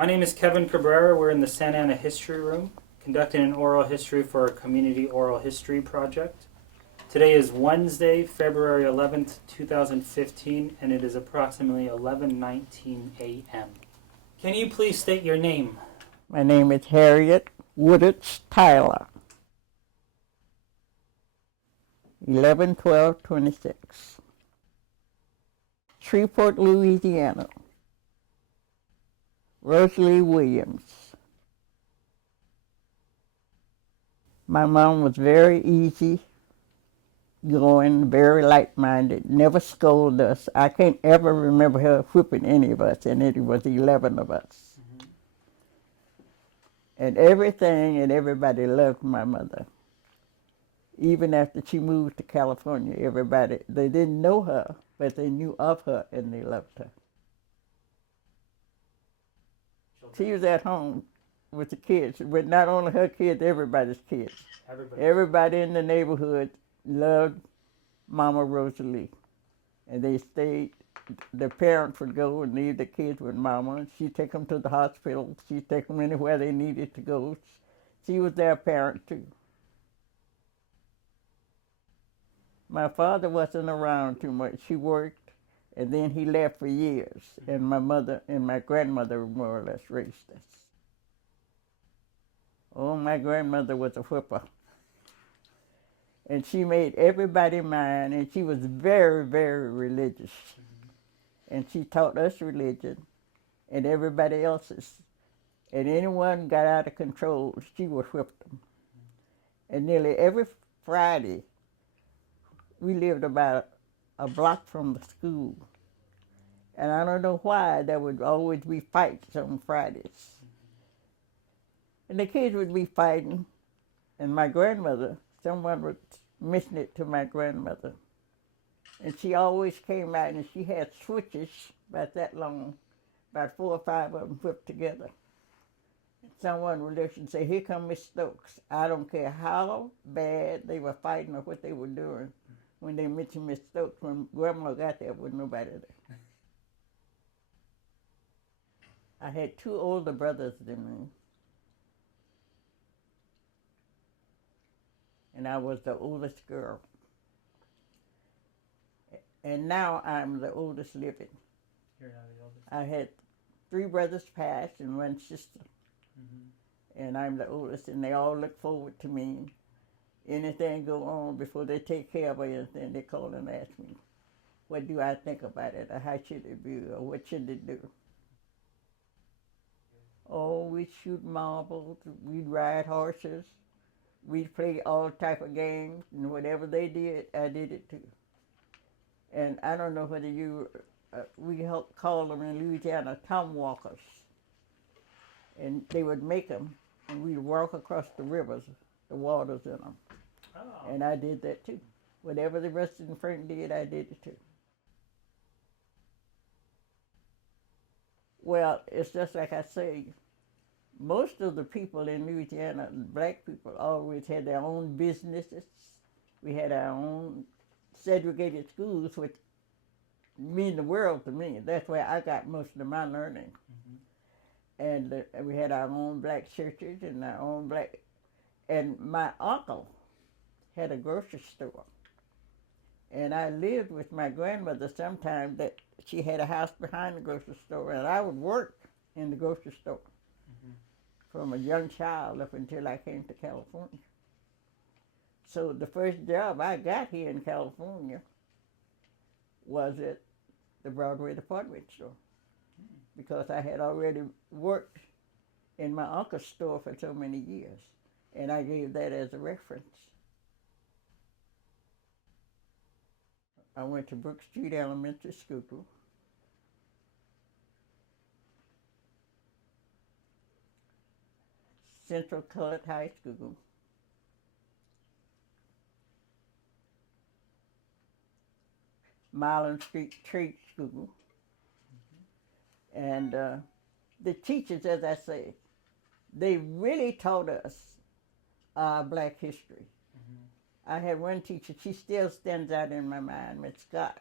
My name is Kevin Cabrera. We're in the Santa Ana History Room, conducting an oral history for our community oral history project. Today is Wednesday, February 11th, 2015, and it is approximately 11:19 a.m. Can you please state your name? My name is Harriet Tyler. 11/12/26. Shreveport, Louisiana. Rosalie Williams. My mom was very easy going, very light-minded, never scolded us. I can't ever remember her whipping any of us, and it was 11 of us. Mm-hmm. And everything and everybody loved my mother. Even after she moved to California, they didn't know her, but they knew of her and they loved her. She was at home with the kids, but not only her kids, everybody's kids. Everybody in the neighborhood loved Mama Rosalie. And they stayed, the parents would go and leave the kids with Mama, and she'd take them to the hospital. She'd take them anywhere they needed to go. She was their parent too. My father wasn't around too much. He worked, and then he left for years. And my mother and my grandmother more or less raised us. Oh, my grandmother was a whipper. And she made everybody mine, and she was very, very religious. Mm-hmm. And she taught us religion and everybody else's. And anyone got out of control, she would whip them. Mm-hmm. And nearly every Friday, we lived about a block from the school. And I don't know why there would always be fights on Fridays. And the kids would be fighting, and my grandmother, someone would mention it to my grandmother. And she always came out, and she had switches about that long, about 4 or 5 of them whipped together. And someone would listen and say, "Here come Miss Stokes." I don't care how bad they were fighting or what they were doing. When they mentioned Miss Stokes, when Grandma got there, wasn't nobody there. I had 2 older brothers than me. And I was the oldest girl. And now I'm the oldest living. You're now the oldest. I had 3 brothers pass and 1 sister. Mm-hmm. And I'm the oldest, and they all look forward to me. Anything go on before they take care of anything, they call and ask me, what do I think about it, or how should it be, or what should it do? Oh, we'd shoot marbles, we'd ride horses, we'd play all type of games, and whatever they did, I did it too. And I don't know whether we call them in Louisiana tom walkers. And they would make them, and we'd walk across the rivers, the waters in them. Oh. And I did that too. Whatever the rest of the friend did, I did it too. Well, it's just like I say, most of the people in Louisiana, black people, always had their own businesses. We had our own segregated schools, which mean the world to me. That's where I got most of my learning. Mm-hmm. And we had our own black churches and our own black. And my uncle had a grocery store. And I lived with my grandmother sometimes that she had a house behind the grocery store, and I would work in the grocery store. Mm-hmm. From a young child up until I came to California. So the first job I got here in California was at the Broadway department store, because I had already worked in my uncle's store for so many years, and I gave that as a reference. I went to Brook Street Elementary School. Central Colored High School. Milan Street Trade School. Mm-hmm. And the teachers, as I say, they really taught us black history. Mm-hmm. I had one teacher, she still stands out in my mind, Miss Scott.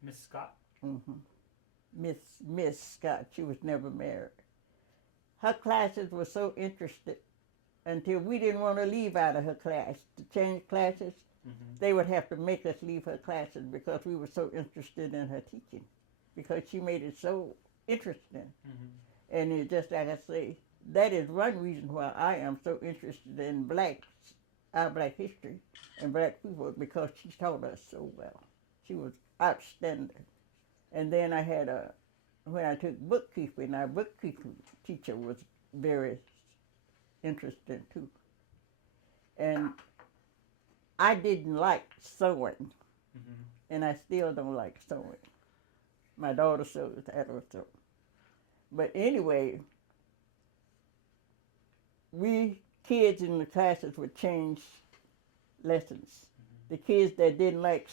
Miss Scott? Mm-hmm. Miss Scott, she was never married. her classes were so interested until we didn't want to leave out of her class. To change classes, they would have to make us leave her classes because we were so interested in her teaching, because she made it so interesting. And it just like I say, that is one reason why I am so interested in our black history and black people, because she taught us so well. She was outstanding. And then I had when I took bookkeeping, our bookkeeping teacher was very interesting too. And I didn't like sewing, and I still don't like sewing. My daughter sews, I don't sew. But anyway, we kids in the classes would change lessons. The kids that didn't like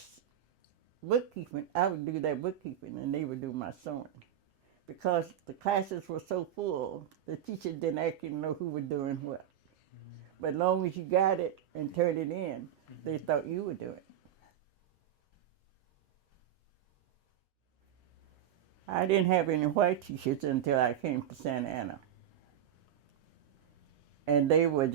bookkeeping, I would do their bookkeeping and they would do my sewing. Because the classes were so full, the teachers didn't actually know who was doing what. But as long as you got it and turned it in, they thought you were doing it. I didn't have any white teachers until I came to Santa Ana. And they were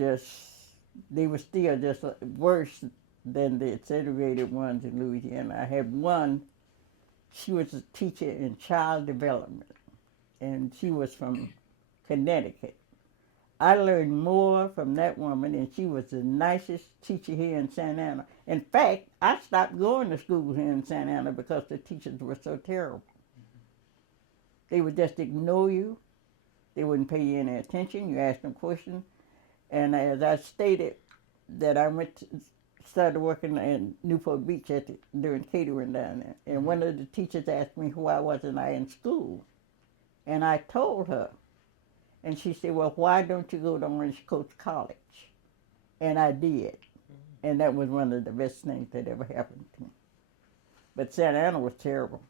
still just worse than the segregated ones in Louisiana. I had one, she was a teacher in child development, and she was from Connecticut. I learned more from that woman, and she was the nicest teacher here in Santa Ana. In fact, I stopped going to school here in Santa Ana because the teachers were so terrible. They would just ignore you. They wouldn't pay you any attention. You asked them questions. And as I stated, that I started working in Newport Beach doing catering down there. And one of the teachers asked me why wasn't I in school. And I told her. And she said, well, why don't you go to Orange Coast College? And I did. And that was one of the best things that ever happened to me. But Santa Ana was terrible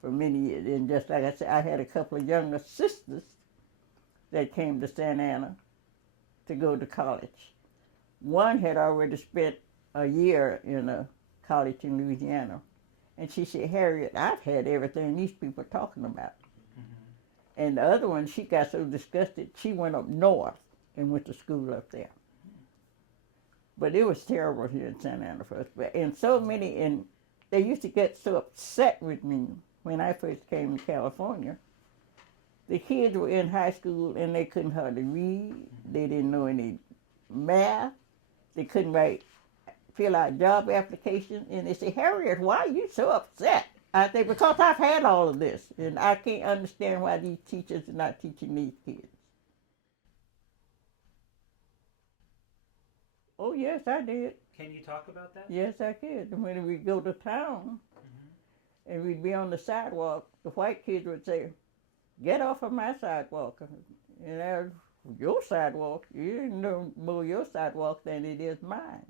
for many years. And just like I said, I had a couple of younger sisters that came to Santa Ana to go to college. One had already spent a year in a college in Louisiana. And she said, Harriet, I've had everything these people are talking about. And the other one, she got so disgusted, she went up north and went to school up there. But it was terrible here in Santa Ana for us. And so many, and they used to get so upset with me when I first came to California. The kids were in high school and they couldn't hardly read. They didn't know any math. They couldn't fill out job applications. And they say, Harriet, why are you so upset? I say, because I've had all of this. And I can't understand why these teachers are not teaching these kids. Oh, yes, I did. Can you talk about that? Yes, I could. And when we'd go to town and we'd be on the sidewalk, the white kids would say, get off of my sidewalk. And I was, your sidewalk? You didn't know more your sidewalk than it is mine.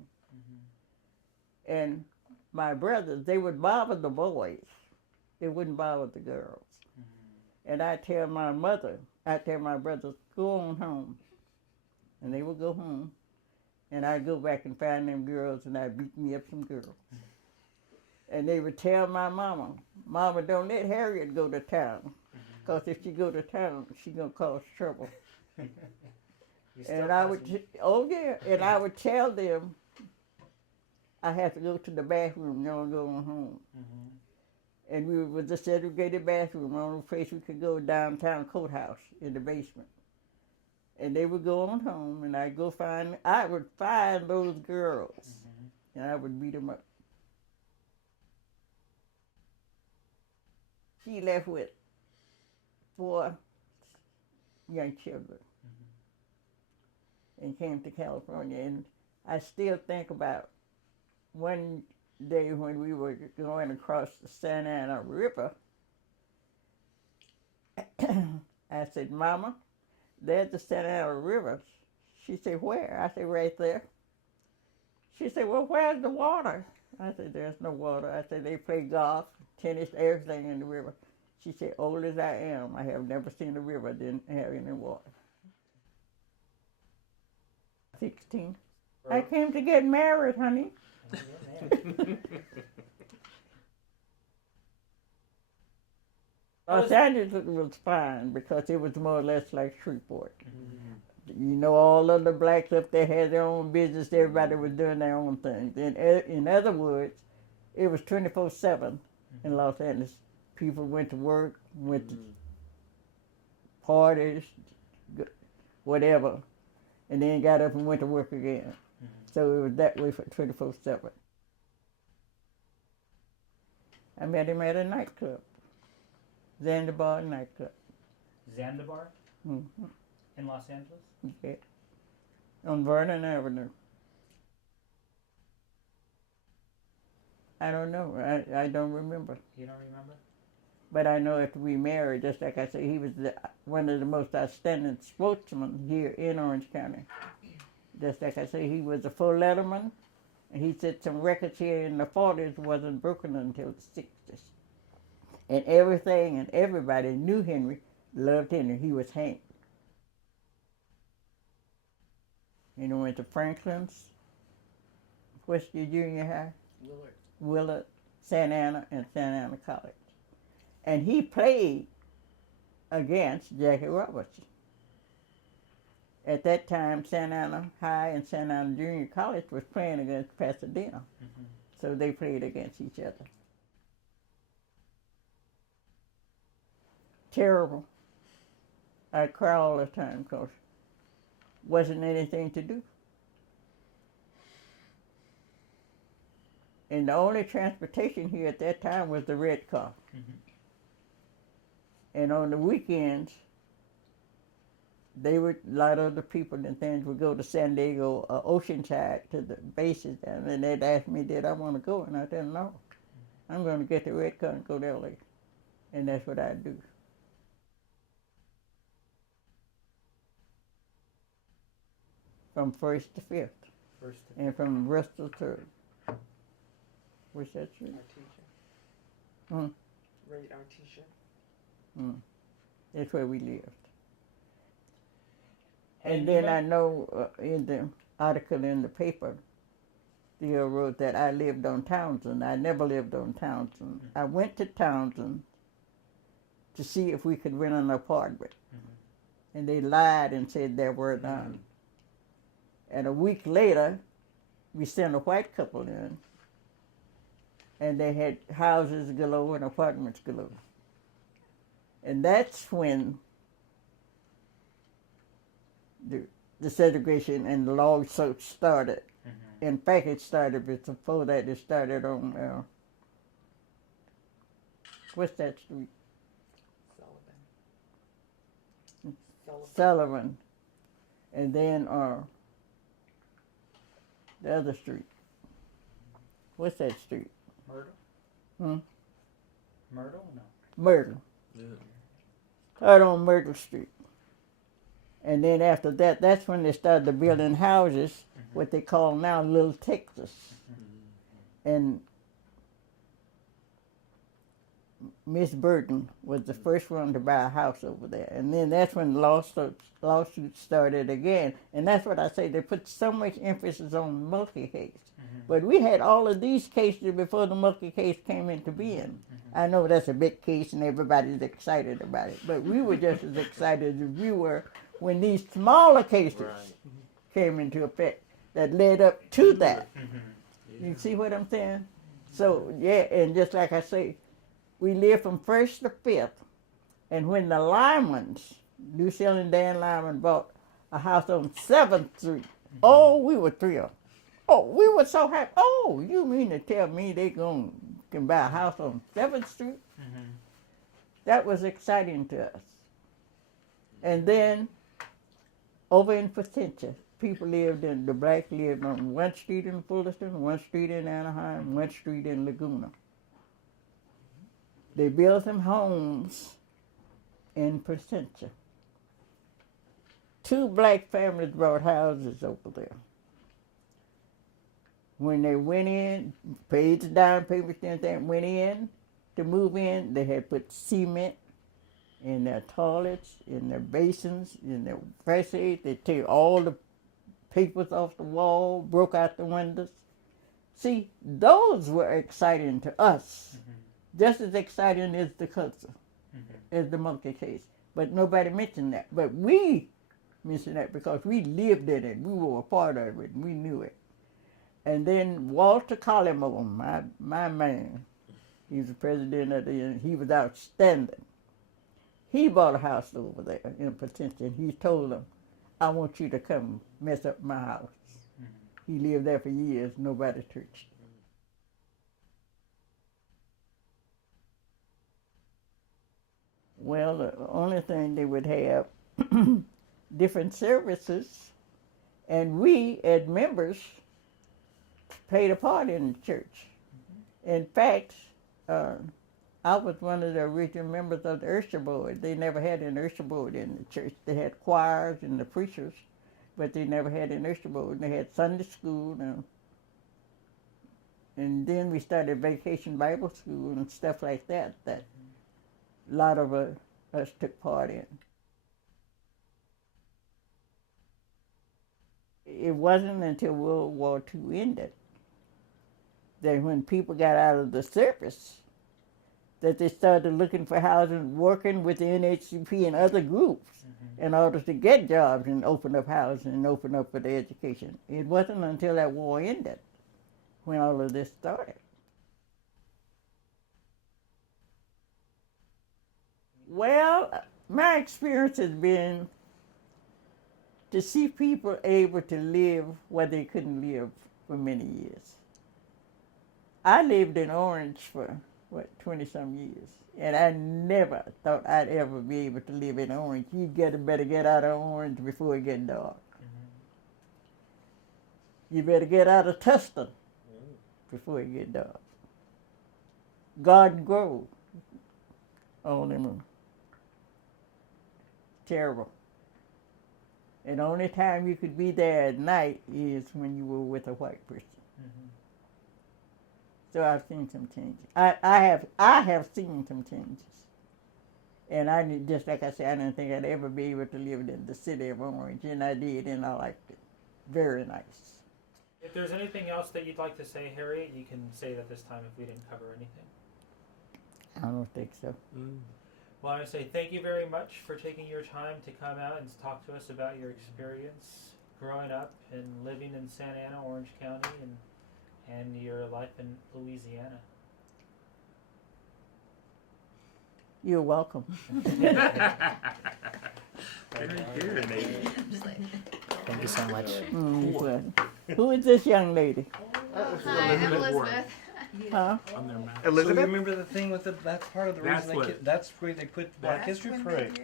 And my brothers, they would bother the boys. They wouldn't bother the girls. And I'd tell my brothers, go on home. And they would go home. And I'd go back and find them girls and I'd beat me up some girls. And they would tell my mama, Mama, don't let Harriet go to town. Because if she go to town, she's going to cause trouble. And I would, and I would tell them, I have to go to the bathroom, y'all go on home. And we were the segregated bathroom, only place we could go downtown courthouse in the basement. And they would go on home, and I would find those girls, and I would beat them up. She left with 4 young children and came to California. And I still think about one day when we were going across the Santa Ana River. I said, Mama, there's the Santa Ana River. She said, where? I said, right there. She said, well, where's the water? I said, there's no water. I said, they play golf, tennis, everything in the river. She said, old as I am, I have never seen a river that didn't have any water. 16. I came to get married, honey. Los Angeles was fine because it was more or less like Shreveport. Mm-hmm. You know, all of the blacks up there had their own business. Everybody was doing their own things. In other words, it was 24/7 in Los Angeles. People went to work, went to parties, whatever, and then got up and went to work again. Mm-hmm. So it was that way for 24/7. I met him at a nightclub, Zanzibar nightclub. Zanzibar? Mm-hmm. In Los Angeles? Yeah. On Vernon Avenue. I don't know. I don't remember. You don't remember? But I know after we married, just like I said, he was one of the most outstanding sportsmen here in Orange County. Just like I say, he was a full letterman. And he said some records here in the 40s wasn't broken until the 60s. And everything and everybody knew Henry, loved Henry. He was Hank. You know, went to Franklin's, Westview Junior High, Willard, Santa Ana, and Santa Ana College. And he played against Jackie Robertson. At that time, Santa Ana High and Santa Ana Junior College was playing against Pasadena. Mm-hmm. So they played against each other. Terrible. I'd cry all the time because wasn't anything to do. And the only transportation here at that time was the red car. Mm-hmm. And on the weekends, a lot of the people and things would go to San Diego, Oceanside, to the bases down there, and they'd ask me, did I want to go? And I said, no. I'm going to get the red car and go to LA. And that's what I do. From 1st to 5th. And from Bristol to, what's that street? Artesia. Right, Artesia. That's where we lived. And then I know in the article in the paper, Theo wrote that I lived on Townsend. I never lived on Townsend. Mm-hmm. I went to Townsend to see if we could rent an apartment. Mm-hmm. And they lied and said there were none. Mm-hmm. And a week later, we sent a white couple in, and they had houses galore and apartments galore. And that's when the segregation and the lawsuit started. Mm-hmm. In fact, it started before that. It started on, what's that street? Sullivan. And then the other street. What's that street? Myrtle? Myrtle? No. Myrtle. Yeah. Out on Myrtle Street. And then after that, that's when they started building houses, mm-hmm. what they call now Little Texas. Mm-hmm. And Miss Burton was the first one to buy a house over there. And then that's when lawsuits started again. And that's what I say, they put so much emphasis on the Mulkey case. Mm-hmm. But we had all of these cases before the Mulkey case came into being. Mm-hmm. I know that's a big case and everybody's excited about it, but we were just as excited as we were when these smaller cases came into effect that led up to that. Mm-hmm. Yeah. You see what I'm saying? So, yeah, and just like I say, we lived from 1st to 5th, and when the Lymans, Lucille and Dan Lyman, bought a house on 7th Street, mm-hmm. oh, we were thrilled. Oh, we were so happy. Oh, you mean to tell me they can buy a house on 7th Street? Mm-hmm. That was exciting to us. And then, over in Placentia, the blacks lived on 1 street in Fullerton, 1 street in Anaheim, 1 street in Laguna. They built them homes in Placentia. 2 black families brought houses over there. When they went in, paid the down payment and everything, went in to move in, they had put cement in their toilets, in their basins, in their facades. They took all the papers off the wall, broke out the windows. See, those were exciting to us. Mm-hmm. Just as exciting as the culture. as the monkey case. But nobody mentioned that. But we mentioned that because we lived in it. We were a part of it. We knew it. And then Walter Collymore, my man, he was the president of he was outstanding. He bought a house over there in Potentia. He told them, I want you to come mess up my house. He lived there for years. Nobody touched it. Well, the only thing they would have different services, and we, as members, played a part in the church. In fact, I was one of the original members of the usher board. They never had an usher board in the church. They had choirs and the preachers, but they never had an usher board. They had Sunday school, and then we started Vacation Bible School and stuff like that that a lot of us took part in. It wasn't until World War II ended that when people got out of the service that they started looking for housing, working with the NHCP and other groups in order to get jobs and open up housing and open up for the education. It wasn't until that war ended when all of this started. Well, my experience has been to see people able to live where they couldn't live for many years. I lived in Orange for, 20-some years, and I never thought I'd ever be able to live in Orange. You better get out of Orange before it gets dark. You better get out of Tustin before it gets dark. Garden Grove, all them terrible. And the only time you could be there at night is when you were with a white person. So I've seen some changes. I have seen some changes. And just like I said, I didn't think I'd ever be able to live in the city of Orange, and I did, and I liked it. Very nice. If there's anything else that you'd like to say, Harriet, you can say that this time if we didn't cover anything. I don't think so. Well, I want to say thank you very much for taking your time to come out and talk to us about your experience growing up and living in Santa Ana, Orange County, and your life in Louisiana. You're welcome. Very good, Nate. Thank you so much. Who is this young lady? Hi, I'm Elizabeth. Huh? Elizabeth? So remember the thing with that's part of the That's reason what- that's where they put Black History Parade.